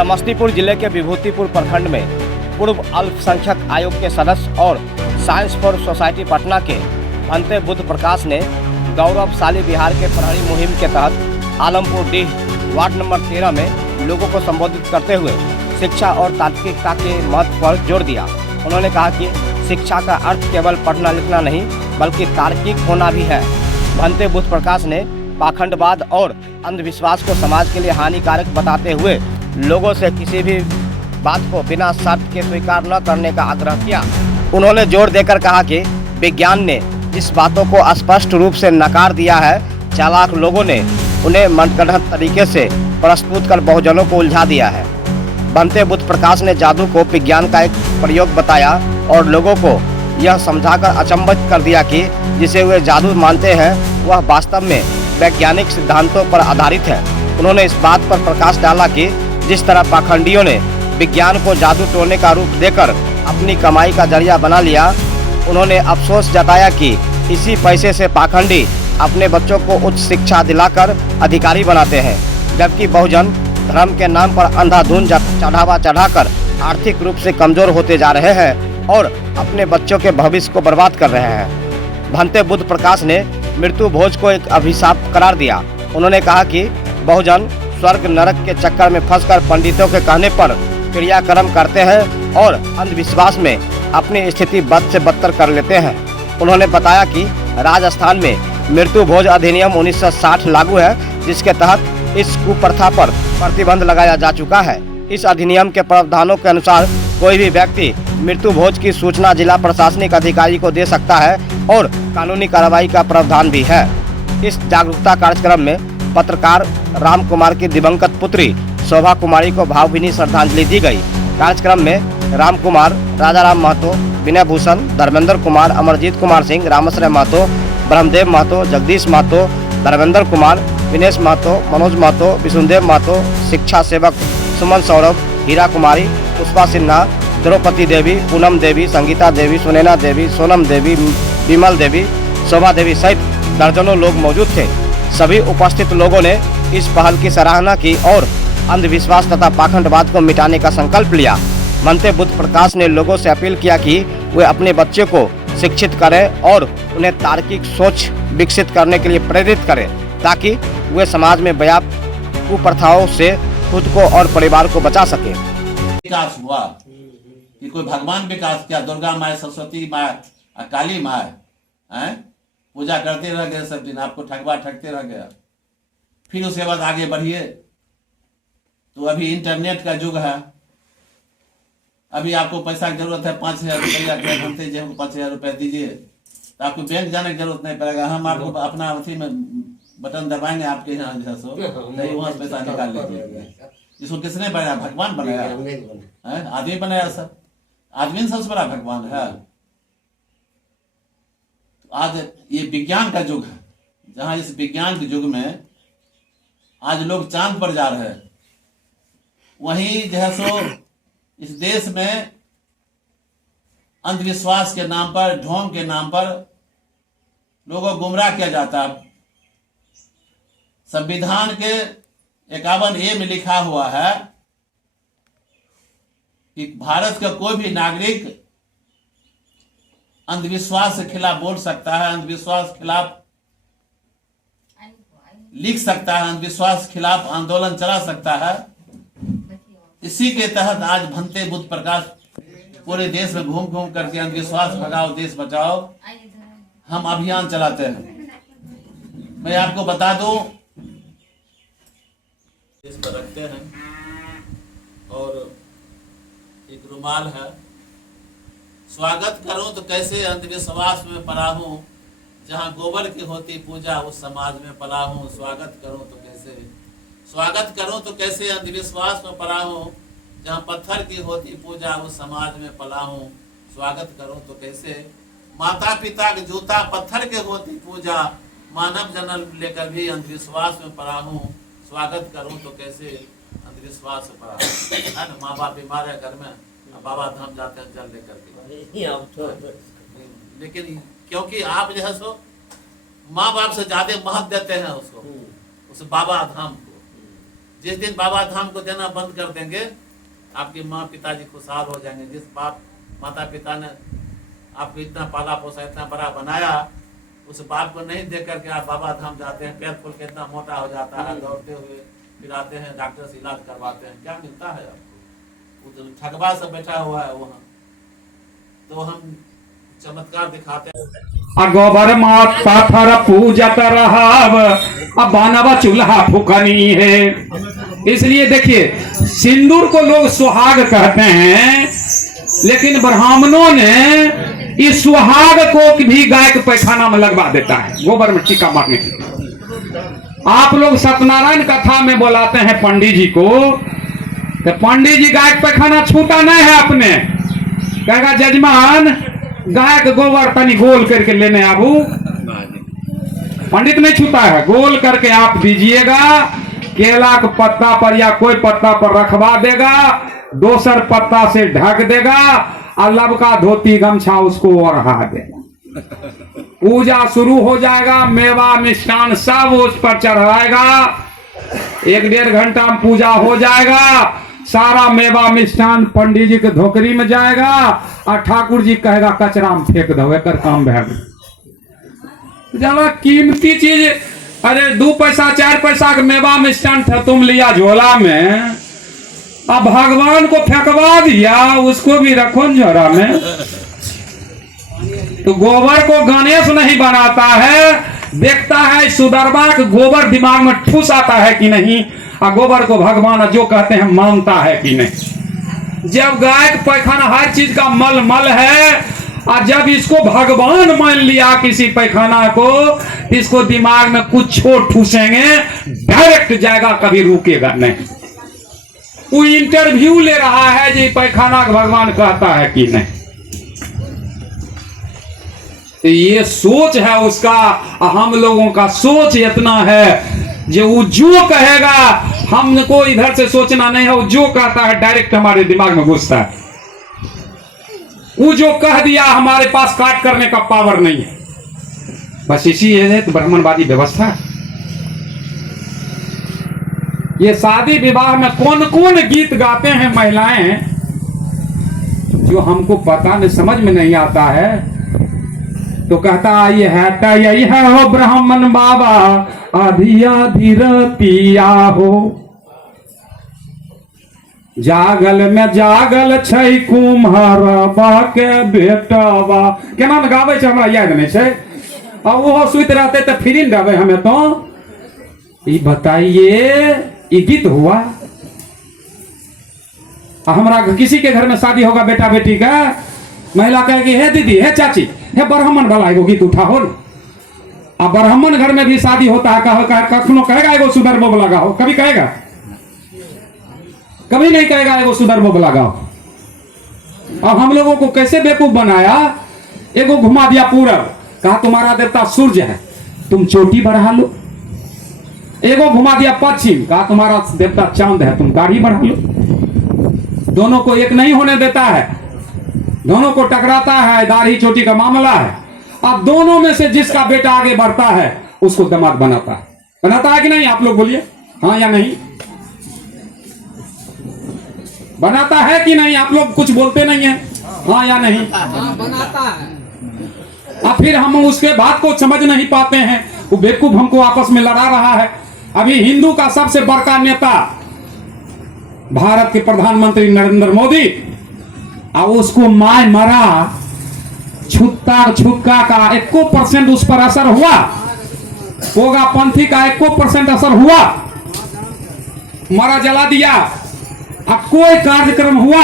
समस्तीपुर जिले के विभूतिपुर प्रखंड में पूर्व अल्पसंख्यक आयोग के सदस्य और साइंस फॉर सोसाइटी पटना के भंते बुद्ध प्रकाश ने गौरवशाली बिहार के प्रहरी मुहिम के तहत आलमपुर डीह वार्ड नंबर 13 में लोगों को संबोधित करते हुए शिक्षा और तार्किकता के महत्व पर जोर दिया। उन्होंने कहा कि शिक्षा का अर्थ केवल पढ़ना लिखना नहीं बल्कि तार्किक होना भी है। भंते बुद्ध प्रकाश ने पाखंडवाद और अंधविश्वास को समाज के लिए हानिकारक बताते हुए लोगों से किसी भी बात को बिना शर्त के स्वीकार न करने का आग्रह किया। उन्होंने जोर देकर कहा कि विज्ञान ने जिस बातों को स्पष्ट रूप से नकार दिया है, चालाक लोगों ने उन्हें मनगढ़ंत तरीके से प्रस्तुत कर बहुजनों को उलझा दिया है। भंते बुद्ध प्रकाश ने जादू को विज्ञान का एक प्रयोग बताया और लोगों को यह समझाकर अचंभित कर दिया कि जिसे वे जादू मानते हैं वह वास्तव में वैज्ञानिक सिद्धांतों पर आधारित है। उन्होंने इस बात पर प्रकाश डाला कि जिस तरह पाखंडियों ने विज्ञान को जादू टोने का रूप देकर अपनी कमाई का जरिया बना लिया, उन्होंने अफसोस जताया कि इसी पैसे से पाखंडी अपने बच्चों को उच्च शिक्षा दिलाकर अधिकारी बनाते हैं, जबकि बहुजन धर्म के नाम पर अंधाधुंध चढ़ावा चढ़ाकर आर्थिक रूप से कमजोर होते जा रहे हैं और अपने बच्चों के भविष्य को बर्बाद कर रहे हैं। भंते बुद्ध प्रकाश ने मृत्यु भोज को एक अभिशाप करार दिया। उन्होंने कहा कि बहुजन स्वर्ग नरक के चक्कर में फंसकर पंडितों के कहने पर क्रियाक्रम करते हैं और अंधविश्वास में अपनी स्थिति बद से बदतर कर लेते हैं। उन्होंने बताया कि राजस्थान में मृत्यु भोज अधिनियम 1960 लागू है, जिसके तहत इस कुप्रथा पर प्रतिबंध लगाया जा चुका है। इस अधिनियम के प्रावधानों के अनुसार कोई भी व्यक्ति मृत्यु भोज की सूचना जिला प्रशासनिक अधिकारी को दे सकता है और कानूनी कार्रवाई का प्रावधान भी है। इस जागरूकता कार्यक्रम में पत्रकार राम कुमार की दिवंगत पुत्री शोभा कुमारी को भावभीनी श्रद्धांजलि दी गई। कार्यक्रम में राम कुमार, राजाराम महतो, विनय भूषण, धर्मेंद्र कुमार, अमरजीत कुमार सिंह, रामश्रय महतो, ब्रह्मदेव महतो, जगदीश महतो, धर्मेंद्र कुमार, विनेश महतो, मनोज महतो, विष्णुदेव महतो, शिक्षा सेवक सुमन सौरभ, हीरा कुमारी, पुष्पा सिन्हा, द्रौपदी देवी, पूनम देवी, संगीता देवी, सुनैना देवी, सोनम देवी, विमल देवी, शोभा देवी सहित दर्जनों लोग मौजूद थे। सभी उपस्थित लोगों ने इस पहल की सराहना की और अंधविश्वास तथा पाखंडवाद को मिटाने का संकल्प लिया। भंते बुद्ध प्रकाश ने लोगों से अपील किया कि वे अपने बच्चे को शिक्षित करें और उन्हें तार्किक सोच विकसित करने के लिए प्रेरित करें, ताकि वे समाज में व्याप्त कुप्रथाओं से खुद को और परिवार को बचा सके। विकास हुआ कि कोई भगवान विकास किया, दुर्गा माँ, सरस्वती माँ, काली माँ पूजा करते रह गए सब दिन, आपको ठगते रह गया। फिर उसके बाद आगे बढ़िए तो अभी इंटरनेट का युग है। अभी आपको पैसा की जरूरत है 5,000 रुपया, भंते जी हमको 5,000 रुपया दीजिए, तो आपको बैंक जाने की जरूरत नहीं पड़ेगा। हम आपको अपना अथी में बटन दबाएंगे, आपके यहाँ जो नहीं वहाँ पैसा निकाल लीजिए। इसको किसने बनाया? भगवान बनाया है? आदमी बनाया सब? आदमी सबसे बड़ा भगवान है। आज ये विज्ञान का युग है, जहाँ इस विज्ञान के युग में आज लोग चांद पर जा रहे हैं, वहीं जो है सो इस देश में अंधविश्वास के नाम पर, ढोंग के नाम पर लोगों को गुमराह किया जाता है। संविधान के 51A में लिखा हुआ है कि भारत का कोई भी नागरिक अंधविश्वास के खिलाफ बोल सकता है, अंधविश्वास के खिलाफ लिख सकता है, अंधविश्वास के खिलाफ आंदोलन चला सकता है। इसी के तहत आज भंते बुद्ध प्रकाश पूरे देश में घूम घूम करके अंधविश्वास भगाओ देश बचाओ हम अभियान चलाते हैं। मैं आपको बता दूं, इस पर रखते हैं और एक रुमाल है। स्वागत करूं तो कैसे अंधविश्वास में पड़ा हूं, जहां गोबर की होती पूजा उस समाज में पला हूं। स्वागत करूं तो कैसे अंधविश्वास में पड़ा हूं, जहां पत्थर की होती पूजा उस समाज में पला हूं। स्वागत करूं तो कैसे माता पिता के जूता पत्थर के होती पूजा, मानव जन्म लेकर भी अंधविश्वास में पड़ा हूं। स्वागत करूं तो कैसे अंधविश्वास में पड़ा है ना। माँ बाप बीमार है घर में, बाबा धाम जाते हैं जल लेकर के, लेकिन क्योंकि आप जो है सो माँ बाप से ज्यादा महत्व देते हैं उसको, उस बाबा धाम को। जिस दिन बाबा धाम को देना बंद कर देंगे, आपके माँ पिताजी खुशहाल हो जाएंगे। जिस बाप माता पिता ने आपको इतना पाला पोसा, इतना बड़ा बनाया, उस बाप को नहीं देख करके आप बाबा धाम जाते हैं, पैर फूल के इतना मोटा हो जाता है, दौड़ते हुए फिर आते हैं, डॉक्टर से इलाज करवाते हैं, क्या मिलता है आपको? वो तो ठगबा सब बैठा हुआ है वहाँ। तो हम चमत्कार दिखाते हैं। गोबर माता थर पूजत रहाव, अब बानवा चूल्हा फुकनी है। इसलिए देखिए, सिंदूर को लोग सुहाग कहते हैं, लेकिन ब्राह्मणों ने इस सुहाग को भी गाय के पैखाना में लगवा देता है, गोबर में टीका मारने के लिए। आप लोग सत्यनारायण कथा में बुलाते हैं पंडित जी को, तो पंडित जी गाय के पैखाना छूटा नहीं है अपने, कहेगा जजमान गाय के गोबर तनी गोल करके लेने आबू। पंडित नहीं छूता है, गोल करके आप दीजिएगा, केला के पत्ता पर या कोई पत्ता पर रखवा देगा, दोसर पत्ता से ढक देगा और लबका धोती गमछा उसको ओढ़ा देगा। पूजा शुरू हो जाएगा, मेवा मिष्ठान सब उस पर चढ़ाएगा, 1-1.5 घंटा में पूजा हो जाएगा। सारा मेवा मिष्ठान पंडित जी के धोकरी में जाएगा और ठाकुर जी कहेगा कचरा में फेंक दो, एक काम भैया। ज्यादा कीमती चीज, अरे 2 पैसा 4 पैसा का मेवा मिष्ठान था, तुम लिया झोला में, अब भगवान को फेंकवा दिया, उसको भी रखो झोला में। तो गोबर को गणेश नहीं बनाता है, देखता है सुदर्बा के गोबर दिमाग में ठूस आता है कि नहीं, और गोबर को भगवान जो कहते हैं मानता है कि नहीं। जब गाय का पैखाना हर चीज का मल मल है, और जब इसको भगवान मान लिया किसी पैखाना को, इसको दिमाग में कुछ छोड़ ठूसेंगे, डायरेक्ट जाएगा, कभी रुकेगा नहीं। वो इंटरव्यू ले रहा है जी पैखाना का भगवान कहता है कि नहीं। तो ये सोच है उसका, हम लोगों का सोच इतना है जो वो जो कहेगा, हमको इधर से सोचना नहीं है, वो जो कहता है डायरेक्ट हमारे दिमाग में घुसता है। वो जो कह दिया हमारे पास काट करने का पावर नहीं है, बस इसी है तो ब्राह्मणवादी व्यवस्था। ये शादी विवाह में कौन कौन गीत गाते हैं महिलाएं, जो हमको पता नहीं, समझ में नहीं आता है। तो कहता ये है यही है हो ब्राह्मण बाबा, आधी आधी रतिया हो, जागल में जागल छै कुम्हारबा के बेटवा। केना गावे छै हमरा याद नहीं छै, अब वो सुत रहते तो फिर गावे हमें। तो ये बताइए, ये गीत हुआ? हमारा किसी के घर में शादी होगा बेटा बेटी का, महिला कहेगी हे दीदी, हे चाची, हे ब्राह्मण वाला एगो गीत उठा हो। अब ब्राह्मण घर में भी शादी होता है, कखनो कहेगा एगो सुधर्मो लगाओ, कभी कहेगा? कभी नहीं कहेगा एगो सुधर्मो लगाओ। अब हम लोगों को कैसे बेवकूफ बनाया, एगो घुमा दिया पूरब, कहा तुम्हारा देवता सूर्य है, तुम चोटी बढ़ा लो। एगो घुमा दिया पश्चिम, कहा तुम्हारा देवता चांद है, तुम दाढ़ी बढ़ा लो। दोनों को एक नहीं होने देता है, दोनों को टकराता है, दाढ़ी चोटी का मामला है। अब दोनों में से जिसका बेटा आगे बढ़ता है उसको दामाद बनाता है। बनाता है कि नहीं? आप लोग बोलिए हाँ या नहीं। बनाता है कि नहीं? आप लोग कुछ बोलते नहीं है, हाँ या नहीं? बनाता है। अब फिर हम उसके बात को समझ नहीं पाते हैं, वो बेवकूफ हमको आपस में लड़ा रहा है। अभी हिंदू का सबसे बड़का नेता भारत के प्रधानमंत्री नरेंद्र मोदी, और उसको माय मरा छुट्टा छुटका का 1% उस पर असर हुआ, पोगा पंथी का 1% असर हुआ, मरा जला दिया, अब कोई कार्यक्रम हुआ।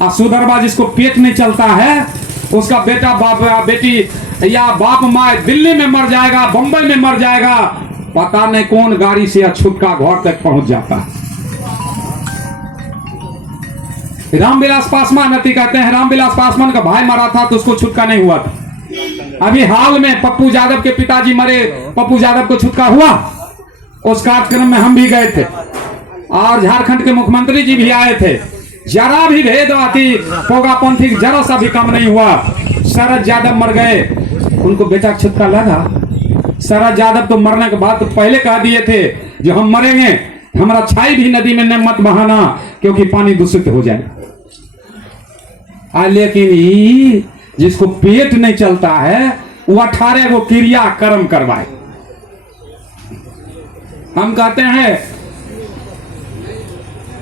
और सुधरबा जिसको पेट नहीं चलता है, उसका बेटा बाप बेटी या बाप माँ दिल्ली में मर जाएगा, बंबई में मर जाएगा, पता नहीं कौन गाड़ी से छुटका घर तक पहुंच जाता है। रामविलास पासवान अति कहते हैं, रामविलास पासवान का भाई मरा था तो उसको छुटका नहीं हुआ था। अभी हाल में पप्पू यादव के पिताजी मरे, पप्पू यादव को छुटका हुआ। उस कार्यक्रम में हम भी गए थे और झारखंड के मुख्यमंत्री जी भी आए थे। जरा भी भेदभाती पोगापंथी जरा सा भी कम नहीं हुआ। शरद यादव मर गए, उनको बेटा छुटका लगा। शरद यादव तो मरने के बाद तो पहले कह दिए थे जो हम मरेंगे हमारा छाई भी नदी में न मत बहाना, क्योंकि पानी दूषित हो जाए। लेकिन ये जिसको पेट नहीं चलता है वो 18 वो क्रिया कर्म करवाए। हम कहते हैं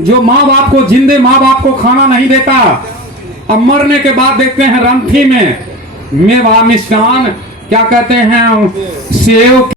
जो माँ बाप को, जिंदे माँ बाप को खाना नहीं देता, अब मरने के बाद देखते हैं रंथी में मेवा मिष्टान, क्या कहते हैं, सेव